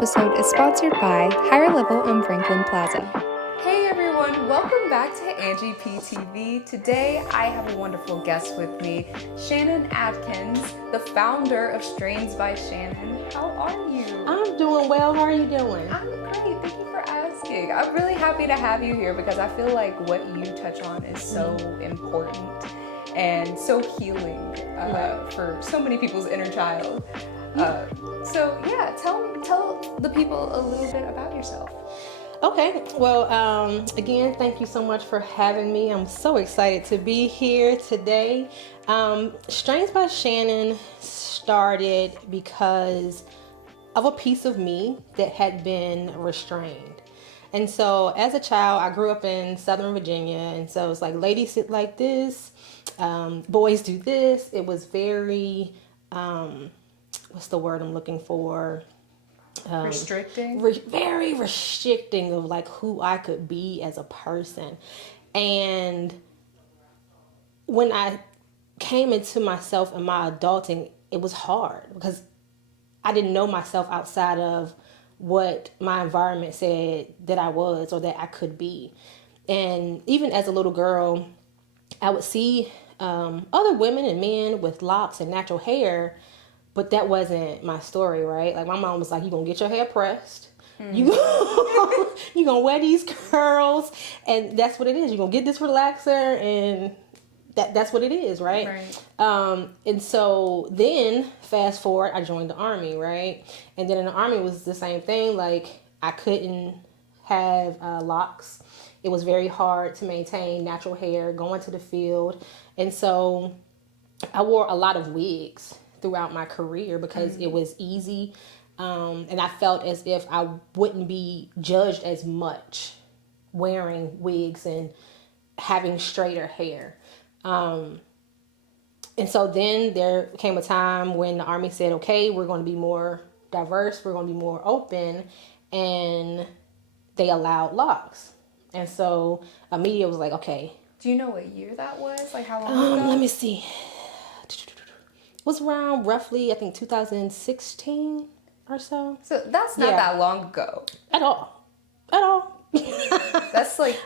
episode is sponsored by Higher Level on Franklin Plaza. Hey everyone, welcome back to Angie PTV. Today I have a wonderful guest with me, Shannon Adkins, the founder of Strains by Shannon. How are you? I'm doing well. How are you doing? I'm great. Thank you for asking. I'm really happy to have you here because I feel like what you touch on is so important and so healing for so many people's inner child. Tell the people a little bit about yourself. Okay. Well, again, thank you so much for having me. I'm so excited to be here today. Strains by Shannon started because of a piece of me that had been restrained. And so as a child, I grew up in Southern Virginia. And so it's like, ladies sit like this, boys do this. It was very, what's the word I'm looking for? Restricting? Very restricting of like who I could be as a person. And when I came into myself in my adulting, it was hard because I didn't know myself outside of what my environment said that I was or that I could be. And even as a little girl, I would see other women and men with locks and natural hair, but that wasn't my story, right? Like my mom was like, you're going to get your hair pressed. You're going to wear these curls, and that's what it is. You're going to get this relaxer, and that's what it is, right? And so then, fast forward, I joined the Army, right? And then in the Army it was the same thing. Like, I couldn't have locks. It was very hard to maintain natural hair, going to the field. And so I wore a lot of wigs throughout my career because it was easy. And I felt as if I wouldn't be judged as much wearing wigs and having straighter hair. And so then there came a time when the Army said, okay, we're going to be more diverse. We're going to be more open. And they allowed locks. And so media was like, okay. Do you know what year that was? Like how long ago? Let me see. It was around roughly, I think, 2016 or so. So that's not that long ago. At all. That's like,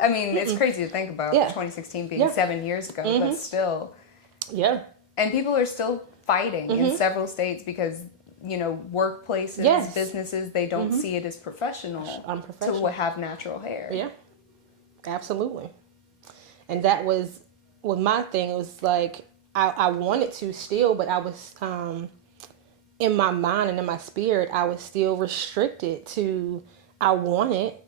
I mean, it's crazy to think about 2016 being 7 years ago, but still. Yeah. And people are still fighting in several states because, you know, workplaces, businesses, they don't see it as professional to have natural hair. Yeah, absolutely. And that was my thing. It was like, I wanted to still, but I was, in my mind and in my spirit, I was still restricted to, I want it,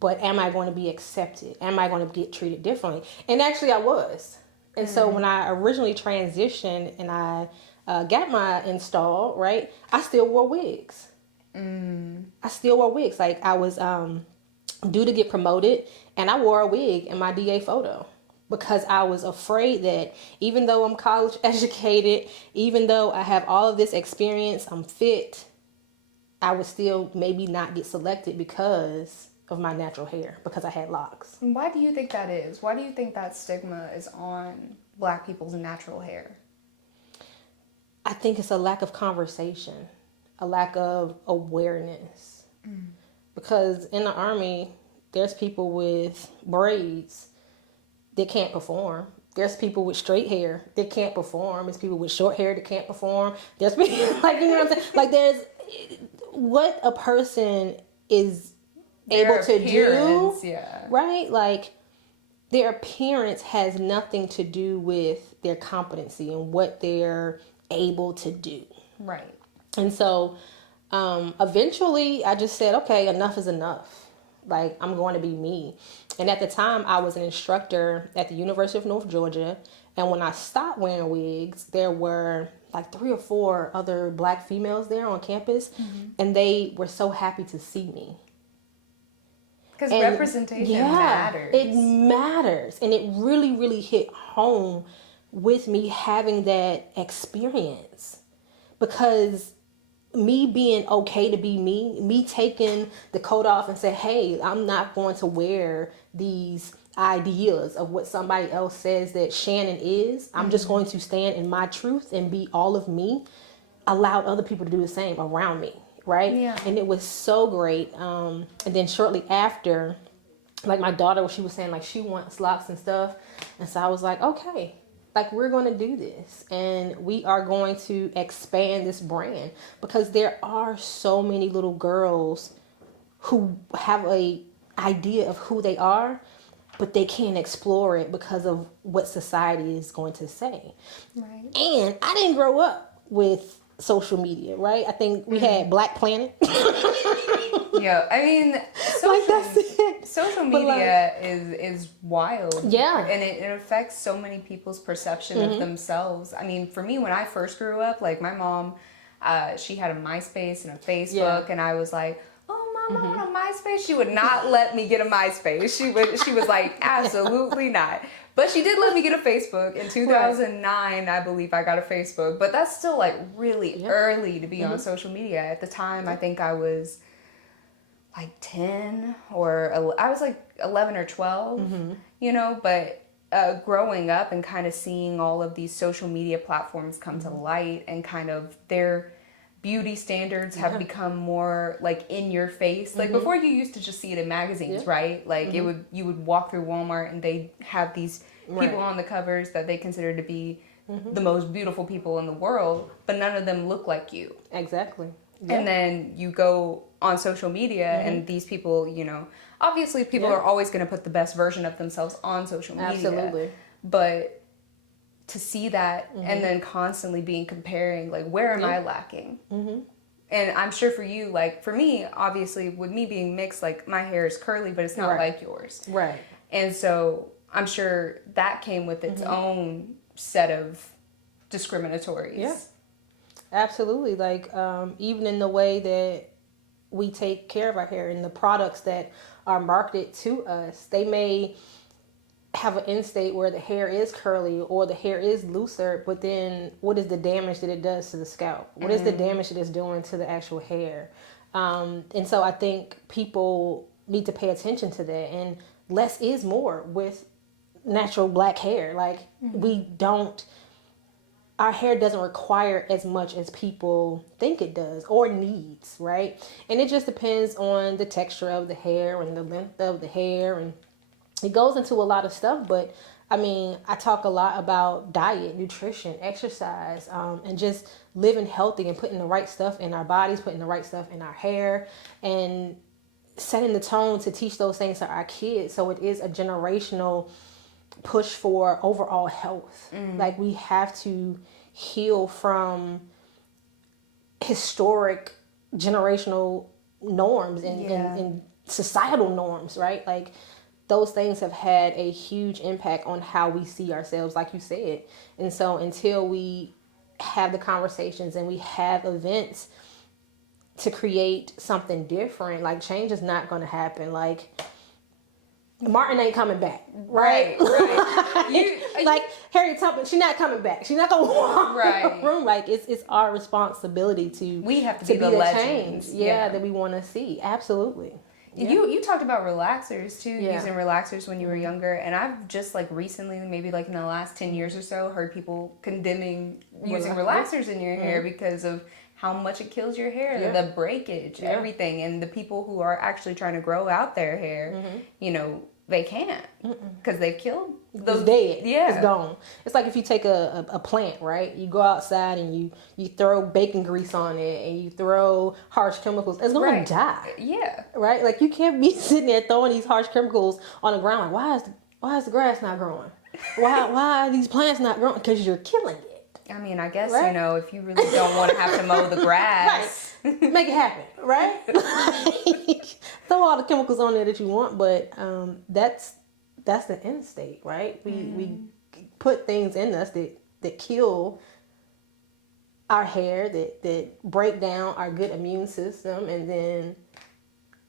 but am I going to be accepted? Am I going to get treated differently? And actually I was. And so when I originally transitioned and I got my install, right, I still wore wigs. I still wore wigs. Like I was due to get promoted and I wore a wig in my DA photo because I was afraid that even though I'm college educated, even though I have all of this experience, I'm fit, I would still maybe not get selected because of my natural hair, because I had locks. Why do you think that is? Why do you think that stigma is on Black people's natural hair? I think it's a lack of conversation, a lack of awareness. Because in the Army, there's people with braids that can't perform. There's people with straight hair that can't perform. There's people with short hair that can't perform. There's people, like, you know what I'm saying? Like, there's what a person is able to do, right? Like, their appearance has nothing to do with their competency and what they're able to do. Right. And so eventually I just said, okay, enough is enough. Like, I'm going to be me. And at the time I was an instructor at the University of North Georgia. And when I stopped wearing wigs, there were like 3 or 4 other Black females there on campus. And they were so happy to see me. Because representation matters. It matters. And it really, really hit home with me having that experience. Because me being okay to be me taking the coat off and say, hey, I'm not going to wear these ideas of what somebody else says that Shannon is. I'm just going to stand in my truth and be all of me. Allowed other people to do the same around me. right? Yeah. And it was so great. And then shortly after, like my daughter, she was saying like she wants locks and stuff. And so I was like, okay, like we're going to do this and we are going to expand this brand, because there are so many little girls who have a idea of who they are, but they can't explore it because of what society is going to say. Right. And I didn't grow up with social media, right? I think we had Black Planet. Yeah, I mean, social media is wild. Yeah. And it affects so many people's perception of themselves. I mean, for me, when I first grew up, like my mom, she had a MySpace and a Facebook, and I was like, oh, Mom, I want a MySpace. She would not let me get a MySpace. She was like, absolutely not. But she did let me get a Facebook. In 2009, I believe I got a Facebook. But that's still like really early to be on social media. At the time, I think I was like 10 or I was like 11 or 12, you know, but growing up and kind of seeing all of these social media platforms come to light and kind of their beauty standards have become more like in your face. Like before, you used to just see it in magazines, right? Like you would walk through Walmart and they have these people on the covers that they consider to be the most beautiful people in the world, but none of them look like you. Exactly. And then you go on social media and these people, you know, obviously people are always going to put the best version of themselves on social media. Absolutely. But to see that and then constantly being comparing, like, where am I lacking? And I'm sure for you, like, for me, obviously, with me being mixed, like, my hair is curly, but it's not like yours. Right. And so I'm sure that came with its own set of discriminatories. Yeah. Absolutely. Like, even in the way that we take care of our hair and the products that are marketed to us, they may have an end state where the hair is curly or the hair is looser, but then what is the damage that it does to the scalp? What is the damage that it's doing to the actual hair? And so I think people need to pay attention to that, and less is more with natural black hair. Like our hair doesn't require as much as people think it does or needs, right? And it just depends on the texture of the hair and the length of the hair, and it goes into a lot of stuff. But I mean, I talk a lot about diet, nutrition, exercise, and just living healthy and putting the right stuff in our bodies, putting the right stuff in our hair, and setting the tone to teach those things to our kids. So it is a generational push for overall health. Like, we have to heal from historic generational norms and societal norms, right? Like, those things have had a huge impact on how we see ourselves, like you said. And so until we have the conversations and we have events to create something different, like, change is not going to happen. Like, Martin ain't coming back, right? Like Harriet Tubman, she's not coming back. She's not gonna walk in the room. Like, it's our responsibility we have to be the legends. Change, that we want to see. Absolutely. Yeah. You talked about relaxers too, using relaxers when you were younger, and I've just like recently, maybe like in the last 10 years or so, heard people condemning using relaxers in your hair because of how much it kills your hair, the breakage, everything, and the people who are actually trying to grow out their hair, you know, they can't because they've killed those. It's dead. It's gone. It's like if you take a plant, right? You go outside and you throw bacon grease on it and you throw harsh chemicals. It's gonna die. Yeah. Right? Like, you can't be sitting there throwing these harsh chemicals on the ground. Like, why is the grass not growing? Why are these plants not growing? Because you're killing it. I mean, I guess, you know, if you really don't want to have to mow the grass. Make it happen, right? Throw all the chemicals on there that you want, but that's the end state, right? We put things in us that kill our hair, that break down our good immune system, and then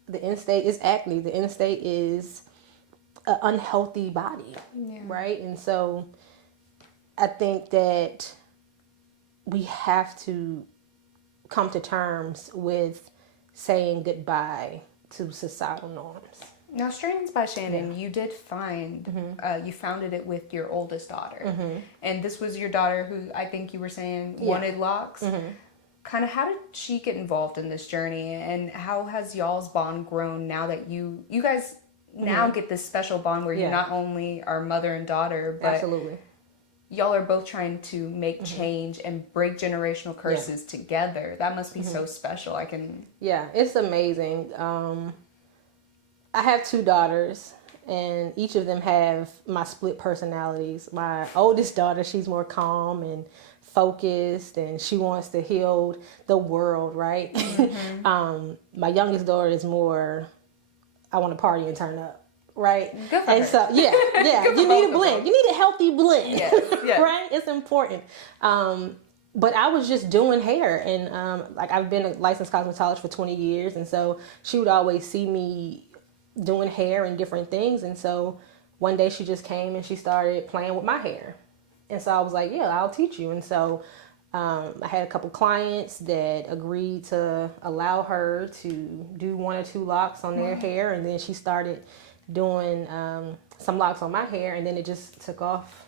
the end state is acne. The end state is an unhealthy body, right? And so I think that we have to come to terms with saying goodbye to societal norms. Now, Strands by Shannon, you did find, you founded it with your oldest daughter. And this was your daughter who, I think you were saying, wanted locks. kind of how did she get involved in this journey, and how has y'all's bond grown now that you guys now get this special bond where you not only are mother and daughter, but Absolutely. y'all are both trying to make change and break generational curses together. That must be so special. Yeah, it's amazing. I have 2 daughters, and each of them have my split personalities. My oldest daughter, she's more calm and focused, and she wants to heal the world, right? My youngest daughter is more, I want to party and turn up, right? Good for and her. So you need a blend. You need a healthy blend, yes. right? It's important. But I was just doing hair, and like I've been a licensed cosmetologist for 20 years, and so she would always see me doing hair and different things, and so one day she just came and she started playing with my hair. And so I was like, yeah, I'll teach you. And so I had a couple clients that agreed to allow her to do 1 or 2 locks on their hair. And then she started doing some locks on my hair, and then it just took off.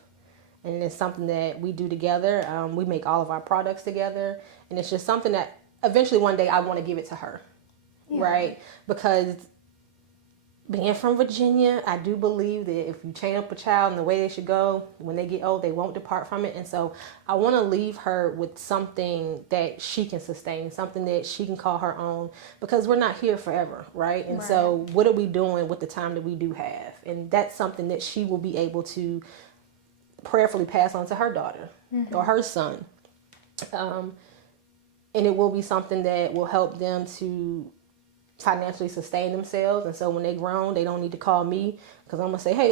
And it's something that we do together. We make all of our products together. And it's just something that eventually one day I want to give it to her, right? Because being from Virginia, I do believe that if you train up a child in the way they should go, when they get old, they won't depart from it. And so I want to leave her with something that she can sustain, something that she can call her own, because we're not here forever, right? And so what are we doing with the time that we do have? And that's something that she will be able to prayerfully pass on to her daughter or her son. And it will be something that will help them to financially sustain themselves. And so when they grown, they don't need to call me, because I'm gonna say, hey,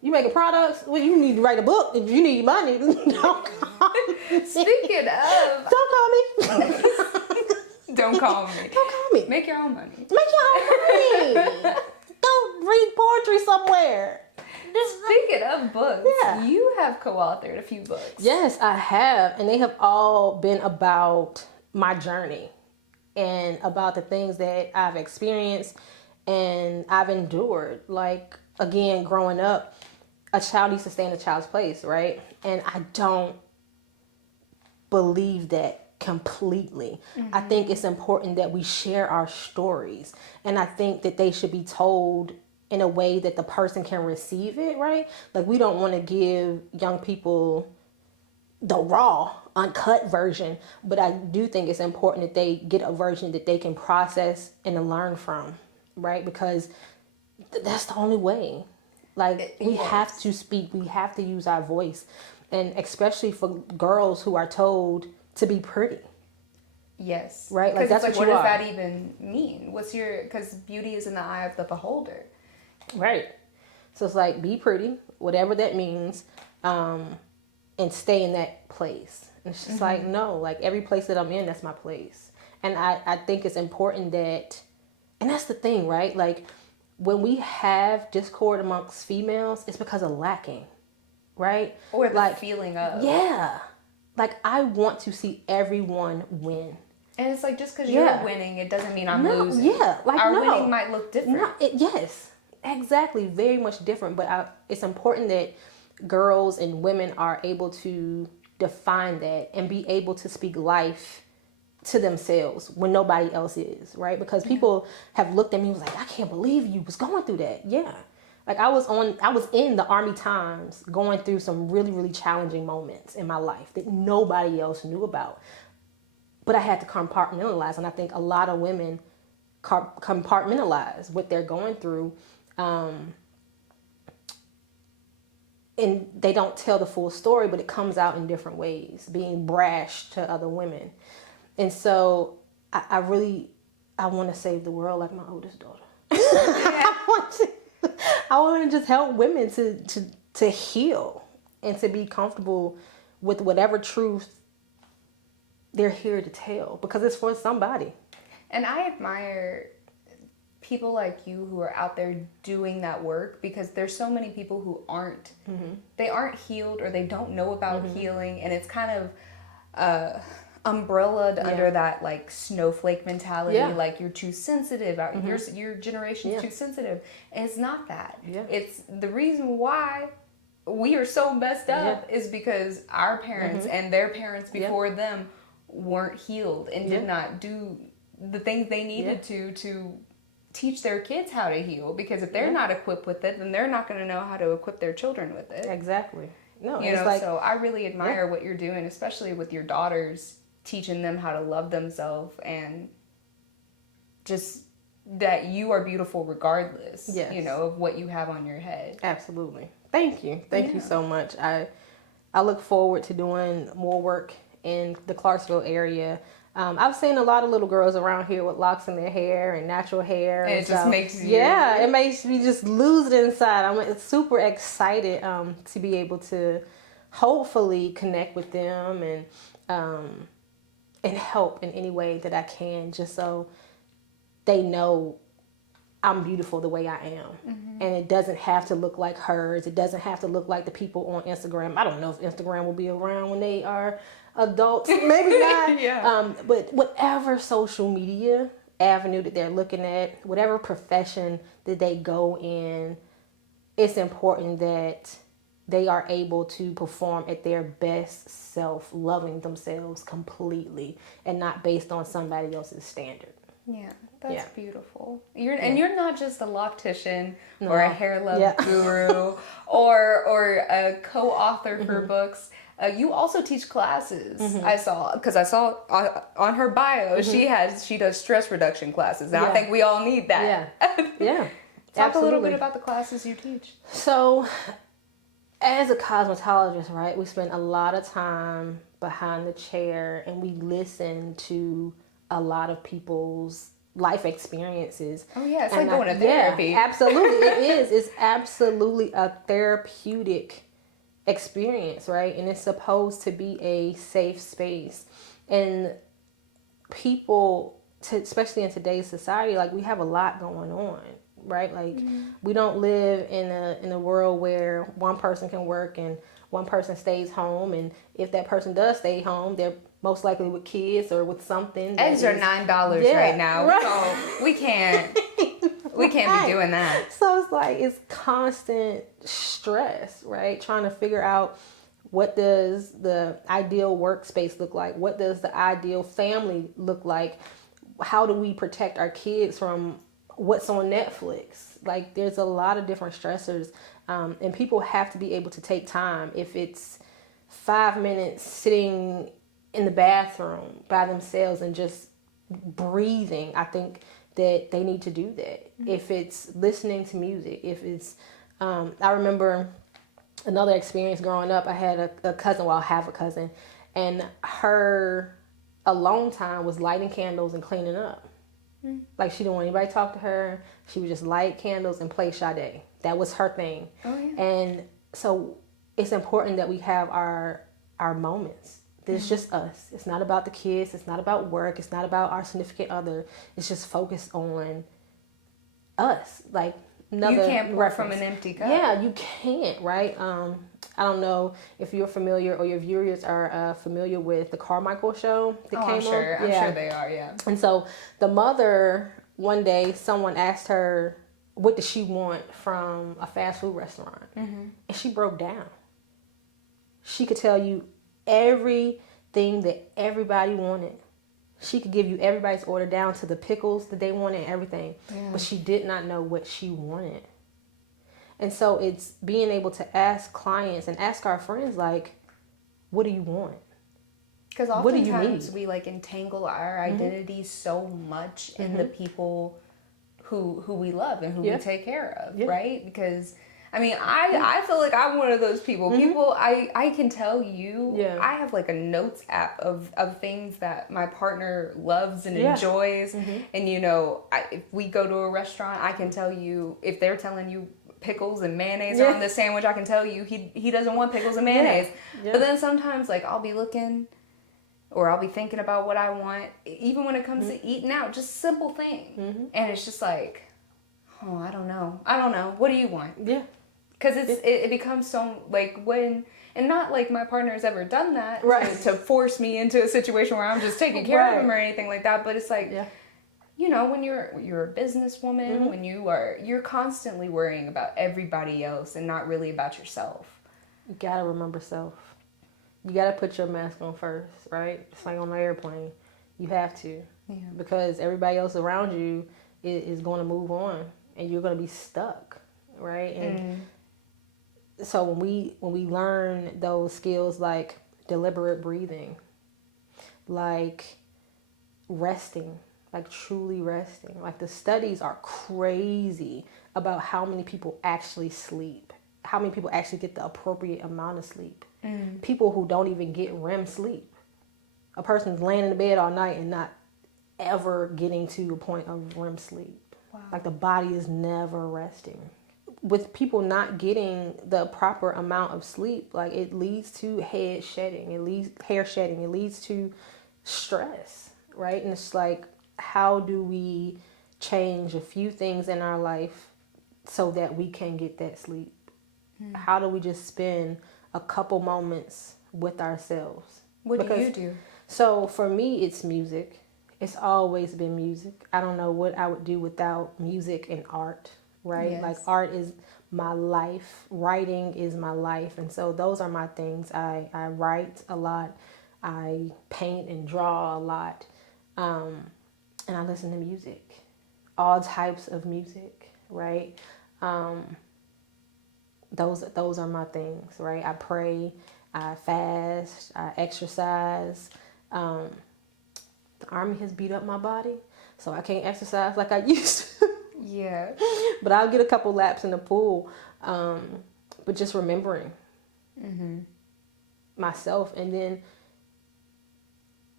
you making products? Well, you need to write a book. If you need money, don't call me. Speaking of, Don't call me. don't call me. Don't call me. Make your own money. Make your own money. Don't read poetry somewhere. Speaking of books, Yeah. you have co-authored a few books. Yes, I have. And they have all been about my journey and about the things that I've experienced and I've endured. Like, again, growing up, a child needs to stay in a child's place, right? And I don't believe that completely. I think it's important that we share our stories, and I think that they should be told in a way that the person can receive it, right? Like, we don't want to give young people the raw, uncut version, but I do think it's important that they get a version that they can process and learn from, right? Because that's the only way. Like, we have to speak, we have to use our voice, and especially for girls who are told to be pretty. Yes. Right? Like, that's like, what what you does are. that even mean? Because beauty is in the eye of the beholder. Right. So it's like, be pretty, whatever that means, and stay in that place. And it's just like, no, like, every place that I'm in, that's my place. And I think it's important that, and that's the thing, right? Like, when we have discord amongst females, it's because of lacking, right? Or the like, feeling of. Yeah. Like, I want to see everyone win. And it's like, just because you're winning, it doesn't mean I'm losing. Yeah, like, our no. winning might look different. No, yes, exactly, very much different. But it's important that girls and women are able to define that and be able to speak life to themselves when nobody else is, right? Because people have looked at me and was like, I can't believe you was going through that. Yeah. Like, I was in the Army Times going through some really, really challenging moments in my life that nobody else knew about. But I had to compartmentalize, and I think a lot of women compartmentalize what they're going through, and they don't tell the full story, but it comes out in different ways, being brash to other women. And so I want to save the world like my oldest daughter. I want to just help women to heal and to be comfortable with whatever truth they're here to tell, because it's for somebody. And I admire people like you who are out there doing that work, because there's so many people who aren't healed, or they don't know about healing, and it's kind of umbrellaed under that, like, snowflake mentality, like, you're too sensitive, your generation's too sensitive. And it's not that. It's the reason why we are so messed up is because our parents and their parents before them weren't healed and did not do the things they needed to teach their kids how to heal, because if they're not equipped with it, then they're not going to know how to equip their children with it. Exactly. No, You know, so I really admire what you're doing, especially with your daughters, teaching them how to love themselves, and just that you are beautiful regardless, you know, of what you have on your head. Absolutely. Thank you. Thank you so much. I look forward to doing more work in the Clarksville area. I've seen a lot of little girls around here with locks in their hair and natural hair. And it just makes you... Yeah, it makes me just lose it inside. I'm super excited to be able to hopefully connect with them and help in any way that I can, just so they know I'm beautiful the way I am. And it doesn't have to look like hers. It doesn't have to look like the people on Instagram. I don't know if Instagram will be around when they are adults. Maybe not. But whatever social media avenue that they're looking at, whatever profession that they go in, it's important that they are able to perform at their best self, loving themselves completely and not based on somebody else's standard. Yeah, that's beautiful. You're not just a loctician or a hair love guru or a co-author for books. You also teach classes. I saw on her bio she does stress reduction classes, and I think we all need that. Talk a little bit about the classes you teach. So, as a cosmetologist, right, we spend a lot of time behind the chair and we listen to a lot of people's life experiences. Oh yeah, it's like going to therapy. Yeah, absolutely. It is. It's absolutely a therapeutic experience, right? And it's supposed to be a safe space. And people, especially in today's society, like, we have a lot going on, right? Like, we don't live in a world where one person can work and one person stays home, and if that person does stay home, they're most likely with kids or with something. Eggs are $9 right now. Right. We can't be doing that. So it's like, it's constant stress, right? Trying to figure out, what does the ideal workspace look like? What does the ideal family look like? How do we protect our kids from what's on Netflix? Like, there's a lot of different stressors, and people have to be able to take time. If it's 5 minutes sitting in the bathroom by themselves and just breathing, I think that they need to do that. If it's listening to music, if it's, I remember another experience growing up. I had a cousin, well, I have a cousin, and her alone time was lighting candles and cleaning up. Like, she didn't want anybody to talk to her. She would just light candles and play Sade. That was her thing. Oh, yeah. And so it's important that we have our moments. There's just us. It's not about the kids. It's not about work. It's not about our significant other. It's just focused on us. Like, another you can't pour reference from an empty cup. Yeah, you can't, right? I don't know if you're familiar or your viewers are familiar with the Carmichael show that came I'm sure. on. I'm sure they are, yeah. And so the mother, one day, someone asked her, what does she want from a fast food restaurant? And she broke down. She could tell you everything that everybody wanted. She could give you everybody's order down to the pickles that they wanted and everything. But she did not know what she wanted. And so it's being able to ask clients and ask our friends, like, what do you want? Because oftentimes we, like, entangle our identities so much in the people who we love and who we take care of, right? Because, I mean, I feel like I'm one of those people. People, I can tell you, I have, like, a notes app of things that my partner loves and enjoys. And, you know, if we go to a restaurant, I can tell you, if they're telling you pickles and mayonnaise on the sandwich, I can tell you he doesn't want pickles and mayonnaise. But then sometimes, like, I'll be looking, or I'll be thinking about what I want, even when it comes to eating out, just simple thing. And it's just like, oh, I don't know. What do you want? Yeah. Because it becomes so, like, when, and not like my partner has ever done that to force me into a situation where I'm just taking care of him or anything like that. But it's like, you know, when you're a businesswoman, when you're constantly worrying about everybody else and not really about yourself. You gotta remember self. You got to put your mask on first, right? Just like on the airplane. You have to. Yeah. Because everybody else around you is going to move on and you're going to be stuck, right? And so when we learn those skills like deliberate breathing, like resting, like truly resting, like the studies are crazy about how many people actually sleep, how many people actually get the appropriate amount of sleep. People who don't even get REM sleep. A person's laying in the bed all night and not ever getting to a point of REM sleep. Wow. Like the body is never resting. With people not getting the proper amount of sleep, like it leads to hair shedding, it leads to stress, right? And it's like, how do we change a few things in our life so that we can get that sleep? How do we just spend a couple moments with ourselves? What do you do? So for me, it's music. It's always been music. I don't know what I would do without music and art, right? Yes. Like art is my life. Writing is my life. And so those are my things. I write a lot. I paint and draw a lot. And I listen to music. All types of music, right? Those are my things, right? I pray, I fast, I exercise. The Army has beat up my body, so I can't exercise like I used to. Yeah. But I'll get a couple laps in the pool. But just remembering myself, and then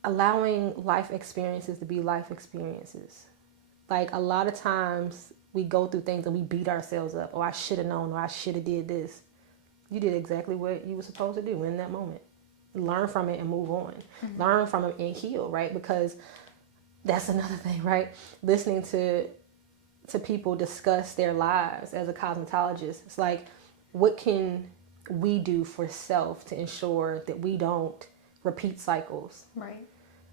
allowing life experiences to be life experiences. Like a lot of times we go through things and we beat ourselves up. Oh, I should have known, or I should have did this. You did exactly what you were supposed to do in that moment. Learn from it and move on. Learn from it and heal, right? Because that's another thing, right? Listening to people discuss their lives as a cosmetologist, it's like, what can we do for self to ensure that we don't repeat cycles? Right.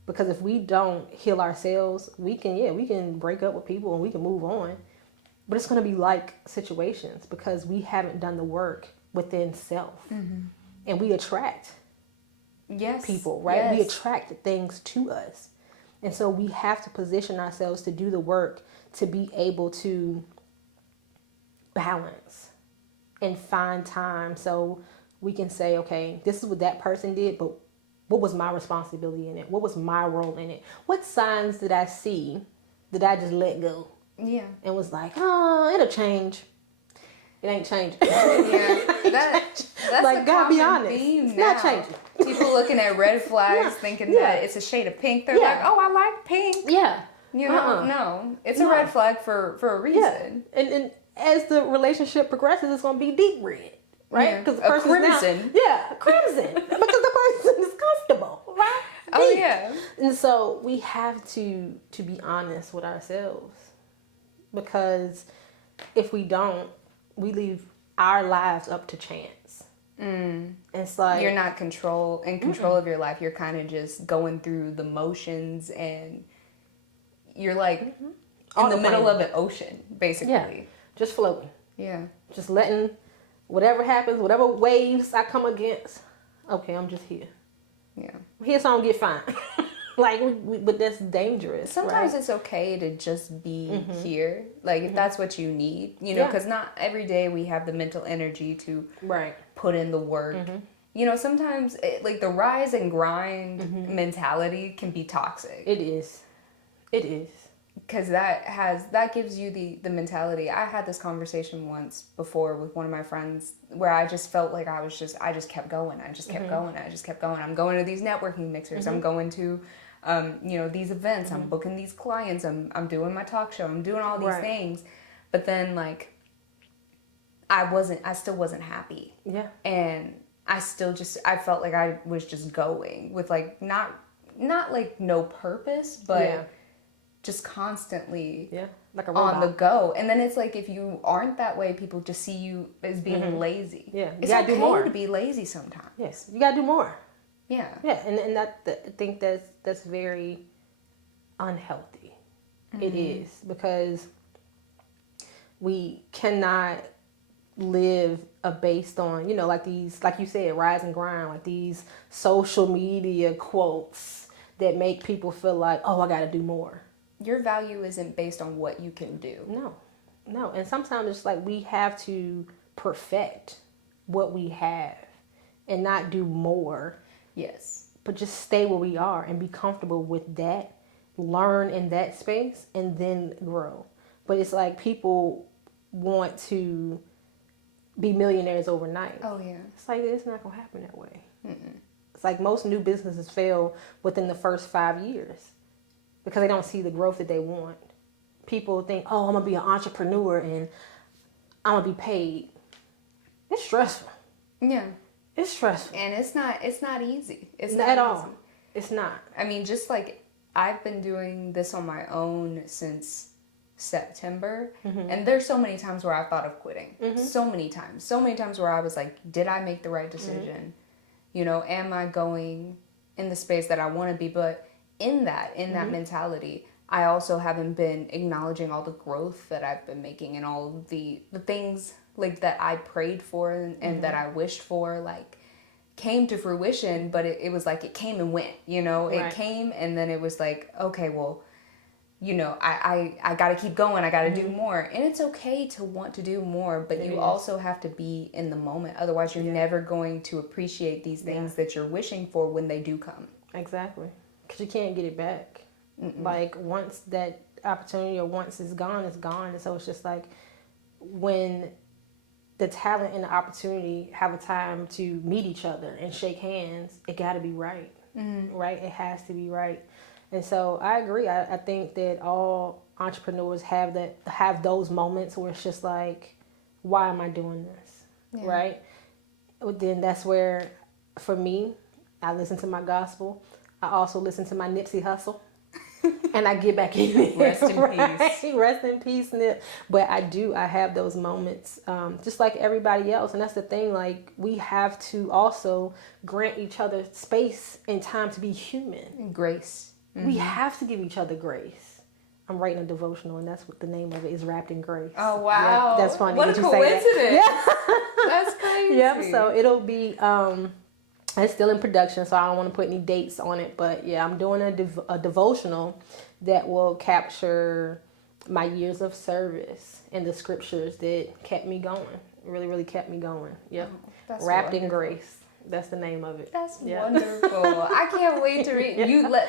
Because if we don't heal ourselves, we can break up with people and we can move on. But it's going to be like situations because we haven't done the work within self. And we attract people, right? Yes. We attract things to us. And so we have to position ourselves to do the work to be able to balance and find time so we can say, okay, this is what that person did, but what was my responsibility in it? What was my role in it? What signs did I see that I just let go? Yeah. And was like, oh, it'll change. It ain't changing. Yeah. That's like, the gotta be common honest. theme It's now. not changing. People looking at red flags thinking that it's a shade of pink. They're like, oh, I like pink. Yeah. You know, no. It's a red flag for a reason. Yeah. And as the relationship progresses, it's going to be deep red, right? Because the person's crimson. Crimson. Because the person is comfortable, right? Oh, Deep. yeah. And so we have to be honest with ourselves, because if we don't, we leave our lives up to chance. It's like You're not in control of your life. You're kind of just going through the motions, and you're like in the middle of an ocean, basically. Yeah, just floating. Yeah. Just letting whatever happens, whatever waves I come against, okay, I'm just here. Yeah. I'm here so I don't get fined. Like, but that's dangerous. Sometimes right? it's okay to just be here. Like, if that's what you need, you know, Yeah. because not every day we have the mental energy to put in the work. You know, sometimes like the rise and grind mentality can be toxic. It is. It is. Because that gives you the mentality. I had this conversation once before with one of my friends where I just felt like I just kept going. I just kept going. I just kept going. I'm going to these networking mixers. I'm going to, you know, these events. I'm booking these clients. I'm doing my talk show. I'm doing all these things. But then like, I still wasn't happy. Yeah. And I felt like I was just going with like, not like no purpose, but just constantly like a robot. on the go. And then it's like, if you aren't that way, people just see you as being lazy. Yeah, you it's gotta okay do more. to be lazy sometimes. Yes, you gotta do more. Yeah. Yeah, and I think that's very unhealthy. It is, because we cannot live based on, you know, like these, like you said, rise and grind, like these social media quotes that make people feel like, oh, I got to do more. Your value isn't based on what you can do. No. And sometimes it's like we have to perfect what we have and not do more. Yes. But just stay where we are and be comfortable with that, learn in that space, and then grow. But it's like people want to be millionaires overnight. Oh, yeah. It's like, it's not going to happen that way. It's like most new businesses fail within the first 5 years because they don't see the growth that they want. People think, oh, I'm going to be an entrepreneur and I'm going to be paid. It's stressful. Yeah. It's stressful. And it's not easy. It's not at easy. all. It's not. I mean, just like I've been doing this on my own since September, and there's so many times where I thought of quitting. So many times where I was like, did I make the right decision? You know, am I going in the space that I want to be? But in that mentality, I also haven't been acknowledging all the growth that I've been making and all the things like that I prayed for and that I wished for, like, came to fruition. But it was like it came and went, you know. Right. It came and then it was like, okay, well, you know, I got to keep going. I got to do more. And it's okay to want to do more, but you also have to be in the moment. Otherwise, you're never going to appreciate these things that you're wishing for when they do come. Exactly. Because you can't get it back. Like, once that opportunity or once it's gone, it's gone. And so it's just like when the talent and the opportunity have a time to meet each other and shake hands, it got to be right. Right? It has to be right. And so I agree. I think that all entrepreneurs have those moments where it's just like, why am I doing this? Yeah. Right? But then that's where, for me, I listen to my gospel. I also listen to my Nipsey Hussle. And I get back in it. Rest in peace. Rest in peace, Nip. But I have those moments, just like everybody else. And that's the thing, like, we have to also grant each other space and time to be human. And grace. We have to give each other grace. I'm writing a devotional, and that's what the name of it is, Wrapped in Grace. Oh, wow. Yeah, that's funny. What a coincidence. Yeah. That's crazy. Yep, so it'll be, it's still in production, so I don't want to put any dates on it. But, yeah, I'm doing a devotional that will capture my years of service and the scriptures that kept me going. Really, really kept me going. Yep. Wrapped in Grace. That's the name of it. That's wonderful. I can't wait to read.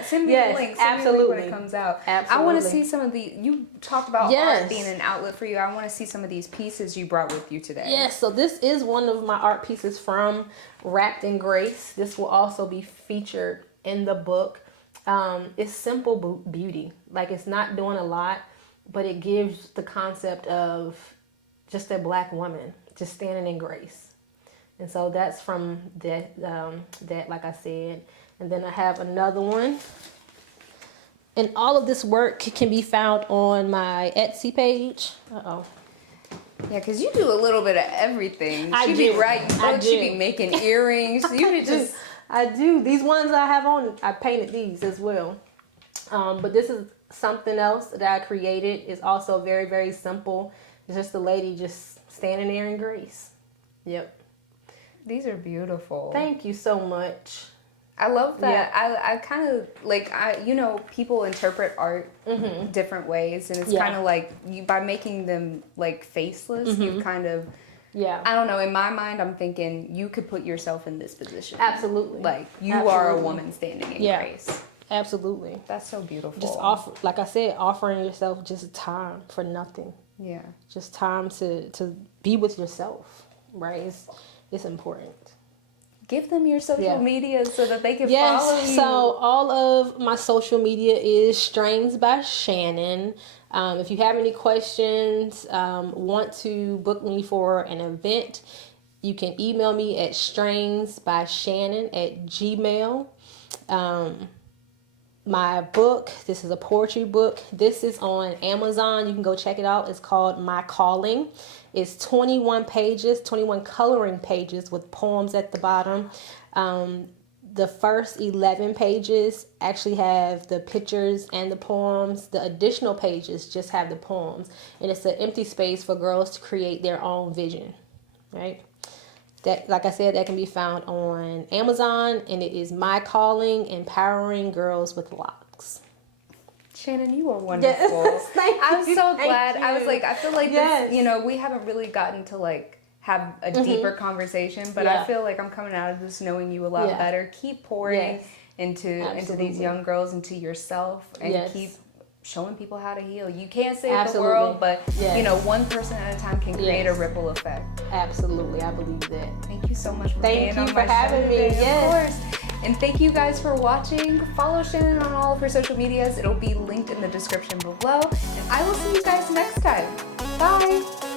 Send me a link. Send me a link when it comes out. Absolutely. I want to see some of you talked about art being an outlet for you. I want to see some of these pieces you brought with you today. Yes, so this is one of my art pieces from Wrapped in Grace. This will also be featured in the book. It's simple beauty. Like, it's not doing a lot, but it gives the concept of just a black woman just standing in grace. And so that's from that, like I said. And then I have another one. And all of this work can be found on my Etsy page. Uh-oh. Yeah, because you do a little bit of everything. I She do. be writing books, she be making earrings. You be just... I do. These ones I have on, I painted these as well. But this is something else that I created. It's also very, very simple. It's just a lady just standing there in grace. Yep. These are beautiful. Thank you so much. I love that. Yeah. I kind of like, people interpret art different ways, and it's kind of like by making them like faceless, you've kind of, I don't know, in my mind, I'm thinking you could put yourself in this position. Absolutely. Like you are a woman standing in grace. Absolutely. That's so beautiful. Just like I said, offering yourself just time for nothing. Yeah. Just time to be with yourself, right? It's important. Give them your social media so that they can follow you. So all of my social media is Strains by Shannon. If you have any questions, want to book me for an event, you can email me at strainsbyshannon@gmail. My book, this is a poetry book. This is on Amazon. You can go check it out. It's called My Calling. It's 21 pages, 21 coloring pages with poems at the bottom. The first 11 pages actually have the pictures and the poems. The additional pages just have the poems. And it's an empty space for girls to create their own vision. right? That, like I said, that can be found on Amazon, and it is My Calling: Empowering Girls with Locks. Shannon, you are wonderful. Yes. I'm so glad. you. I was like, I feel like Yes. this, you know, we haven't really gotten to like have a deeper conversation, but Yeah. I feel like I'm coming out of this knowing you a lot Yeah. better. Keep pouring Yes. into Absolutely. these young girls, into yourself, and Yes. keep showing people how to heal. You can't save Absolutely. the world, but Yes. you know, one person at a time can create Yes. a ripple effect. Absolutely, I believe that. Thank you so much for Thank being you on for my show having me. today. Yes. Of course. And thank you guys for watching. Follow Shannon on all of her social medias. It'll be linked in the description below. And I will see you guys next time. Bye.